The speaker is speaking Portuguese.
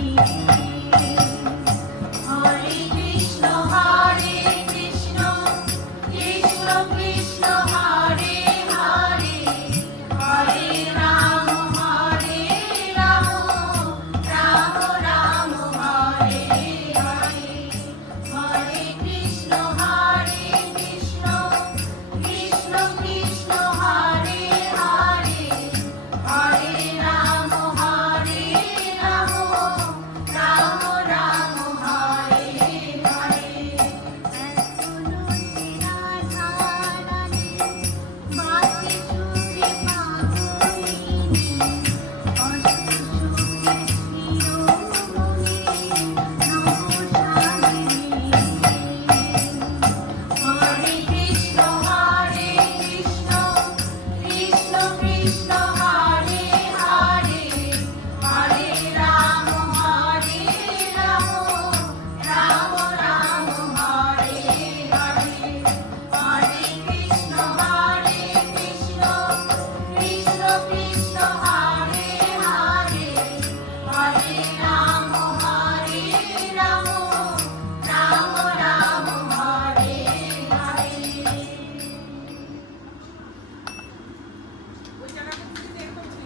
Música